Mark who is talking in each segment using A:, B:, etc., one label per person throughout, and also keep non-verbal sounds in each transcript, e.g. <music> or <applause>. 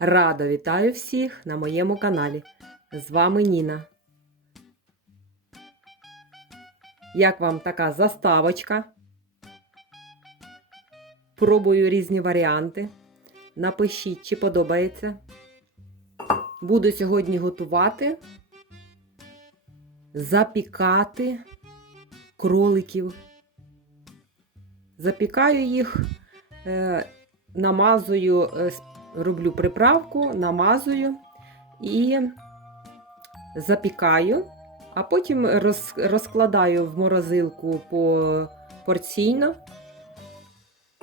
A: Радо вітаю всіх на моєму каналі. З вами Ніна. Як вам така заставочка? Пробую різні варіанти. Напишіть, чи подобається. Буду сьогодні готувати, запікати кроликів. Запікаю їх, е, намазую, е, роблю приправку, намазую і запікаю, а потім роз, розкладаю в морозилку по порційно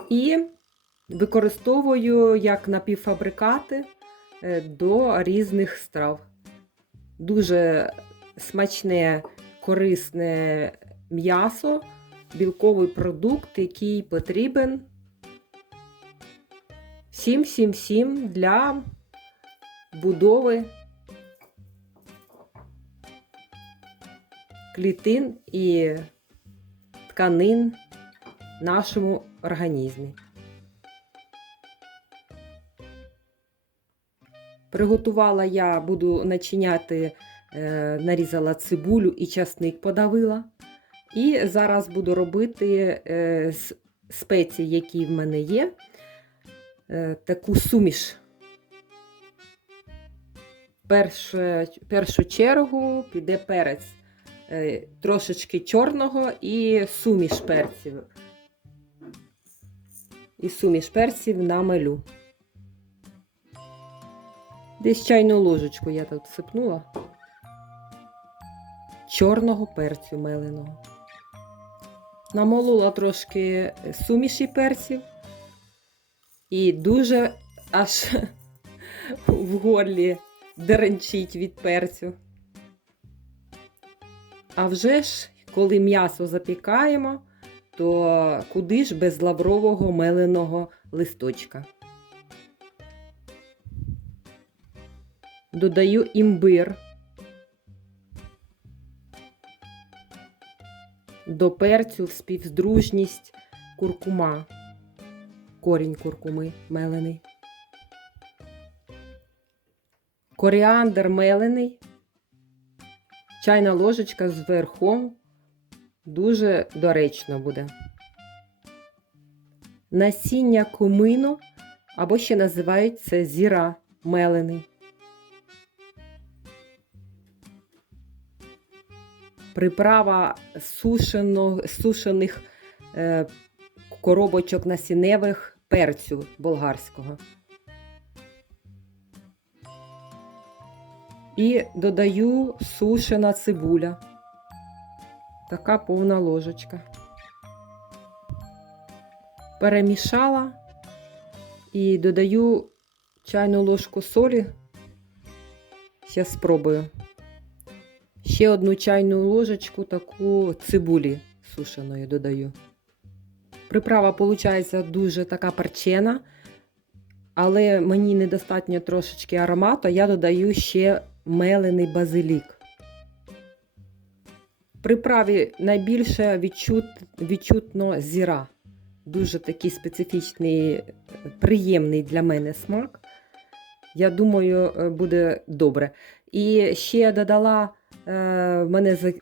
A: і використовую як напівфабрикати е, до різних страв. Дуже смачне, корисне м'ясо, білковий продукт, який потрібен всім всім всім для будови клітин і тканин нашому організмі. Приготувала я, буду начиняти, е, нарізала цибулю і часник подавила. І зараз буду робити е, спеції, які в мене є, таку суміш. Перше, першу чергу піде перець е, трошечки чорного і суміш перців. І суміш перців намелю. Десь чайну ложечку я тут сипнула. Чорного перцю меленого. Намолола трошки суміші перців. І дуже аж в горлі деренчить від перцю. А вже ж, коли м'ясо запікаємо, то куди ж без лаврового меленого листочка. Додаю імбир. До перцю в співздружність куркума. Корінь куркуми мелений. Коріандр мелений. Чайна ложечка з верхом. Дуже доречно буде. Насіння кумину, або ще називають це зіра мелений. Приправа сушено, сушених е, коробочок насінневих перцю болгарського. І додаю сушена цибуля. Така повна ложечка. Перемішала і додаю чайну ложку солі. Зараз спробую. Ще одну чайну ложечку таку цибулі сушеної додаю. Приправа виходить дуже така перчена, але мені недостатньо трошечки аромату, я додаю ще мелений базилік. Приправі найбільше відчут, відчутно зіра. Дуже такий специфічний, приємний для мене смак. Я думаю, е, буде добре. І ще я додала, е, в мене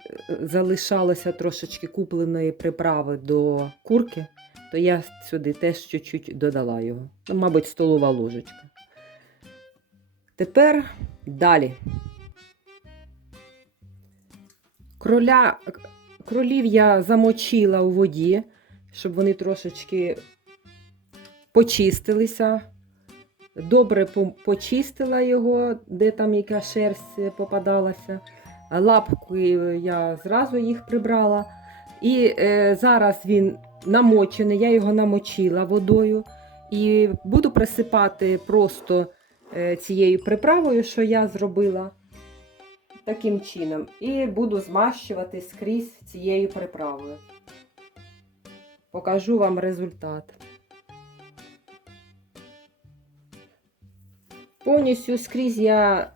A: залишалося трошечки купленої приправи до курки, то я сюди теж чуть-чуть додала його. Ну, Мабуть, столова ложечка. Тепер далі. Кроля, кролів я замочила у воді, щоб вони трошечки почистилися. Добре почистила його, де там яка шерсть попадалася. Лапки я зразу їх прибрала. І е, зараз він намочений, я його намочила водою. І буду присипати просто е, цією приправою, що я зробила таким чином. І буду змащувати скрізь цією приправою. Покажу вам результат. Повністю скрізь я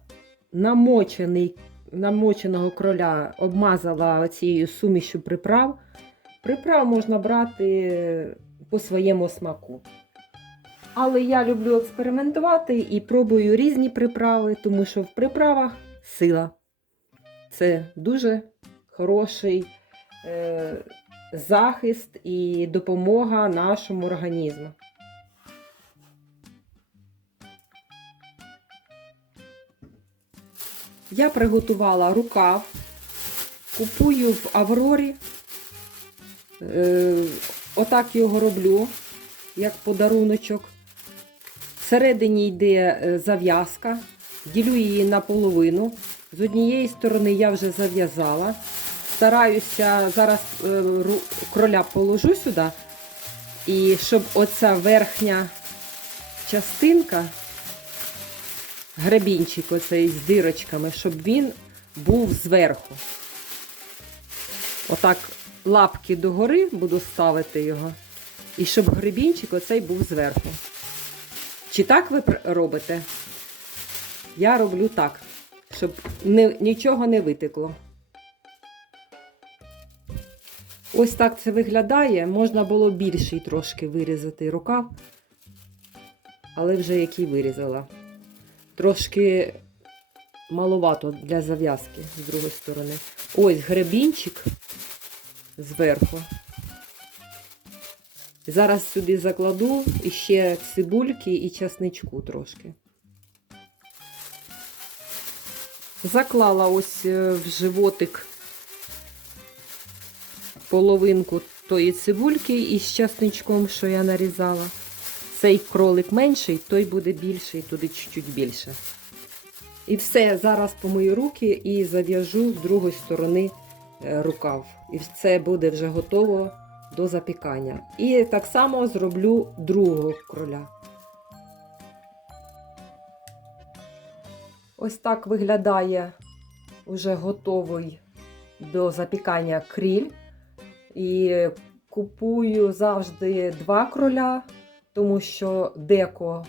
A: намочений, намоченого кроля обмазала цією сумішю приправ. Приправ можна брати по своєму смаку. Але я люблю експериментувати і пробую різні приправи, тому що в приправах сила. Це дуже хороший е, захист і допомога нашому організму. Я приготувала рукав, купую в Аврорі. Е, отак його роблю, як подаруночок. Всередині йде е, зав'язка, ділю її на половину. З однієї сторони я вже зав'язала. Стараюся зараз е, кроля положу сюди, і щоб оця верхня частинка, гребінчик оцей з дирочками, щоб він був зверху. Отак лапки догори буду ставити його, і щоб гребінчик оцей був зверху. Чи так ви робите? Я роблю так, щоб не, нічого не витекло. Ось так це виглядає. Можна було більший трошки вирізати рукав, але вже який вирізала. Трошки маловато для зав'язки з другої сторони. Ось гребінчик зверху. Зараз сюди закладу ще цибульки і часничку трошки. Заклала ось е, в животик половинку тої цибульки із часничком, що я нарізала. Цей кролик менший, той буде більший, туди чуть-чуть більше. І все, зараз помию руки і зав'яжу з другої сторони е, рукав. І це буде вже готово до запікання. І так само зроблю другого кроля. Ось так виглядає уже готовий до запікання кріль. І купую завжди два кроля, тому що деко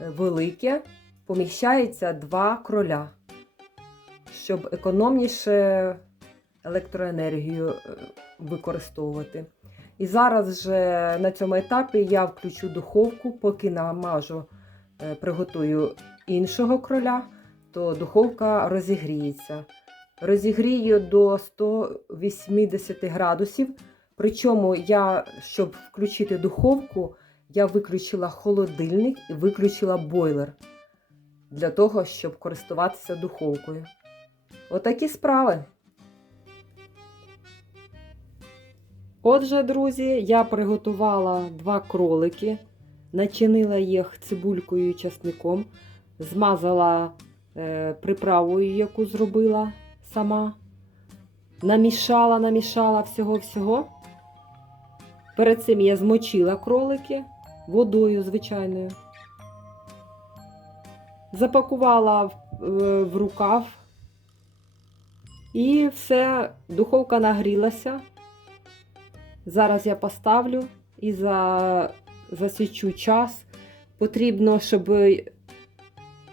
A: е, велике, поміщається два кроля, щоб економніше електроенергію е, використовувати. І зараз вже на цьому етапі я включу духовку, поки намажу, е, приготую іншого кроля, то духовка розігріється. Розігрію до 180 градусів. Причому я, щоб включити духовку, я виключила холодильник і виключила бойлер для того, щоб користуватися духовкою. Отакі справи. Отже, друзі, я приготувала два кролики, начинила їх цибулькою і часником, змазала е, приправою, яку зробила сама. Намішала, намішала всього-всього. Перед цим я змочила кролики водою звичайною. Запакувала в, е, рукав. І все, духовка нагрілася. Зараз я поставлю і за, засічу час. Потрібно, щоб,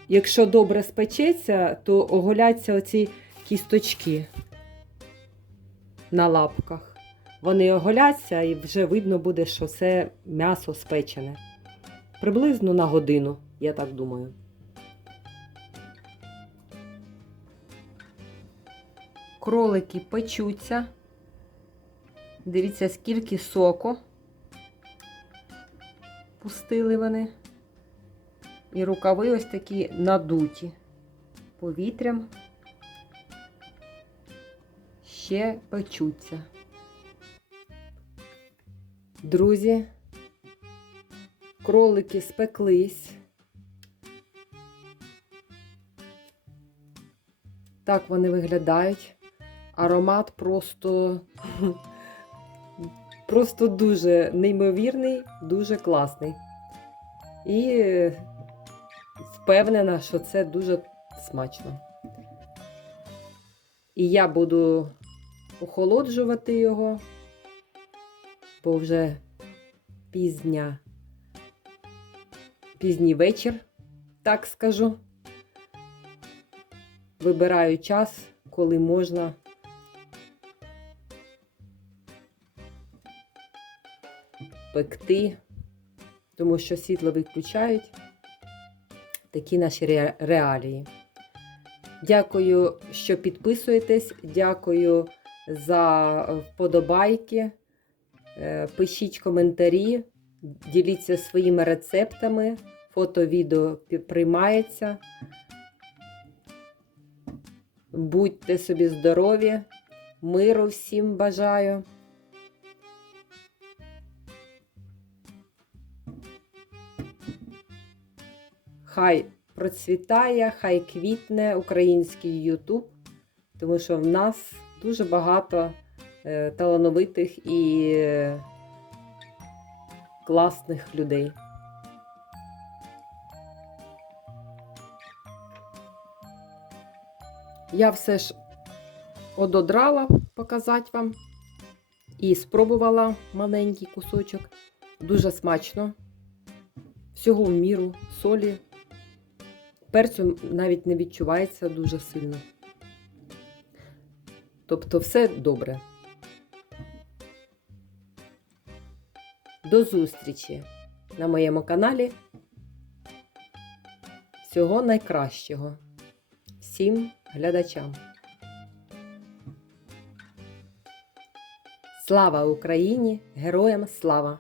A: якщо добре спечеться, то оголяться оці кісточки на лапках. Вони оголяться і вже видно буде, що це м'ясо спечене. Приблизно на годину, я так думаю. Кролики печуться. Дивіться, скільки соку пустили вони. І рукави ось такі надуті повітрям. Ще печуться. Друзі, кролики спеклись. Так вони виглядають. Аромат просто, <laughs> просто дуже неймовірний, дуже класний. І впевнена, що це дуже смачно. І я буду охолоджувати його, бо вже пізня, пізній вечір, так скажу. Вибираю час, коли можна пекти тому що світло виключають. Такі наші ре- реалії. Дякую, що підписуєтесь. Дякую за вподобайки. Е, Пишіть коментарі, діліться своїми рецептами. Фото, відео приймається. Будьте собі здорові, миру всім бажаю. Хай процвітає, хай квітне український Ютуб, тому що в нас дуже багато талановитих і е, класних людей. Я все ж ододрала показати вам і спробувала маленький кусочок. Дуже смачно. Всього в міру, солі. Перцю навіть не відчувається дуже сильно. Тобто все добре. До зустрічі на моєму каналі. Всього найкращого всім глядачам. Слава Україні! Героям слава!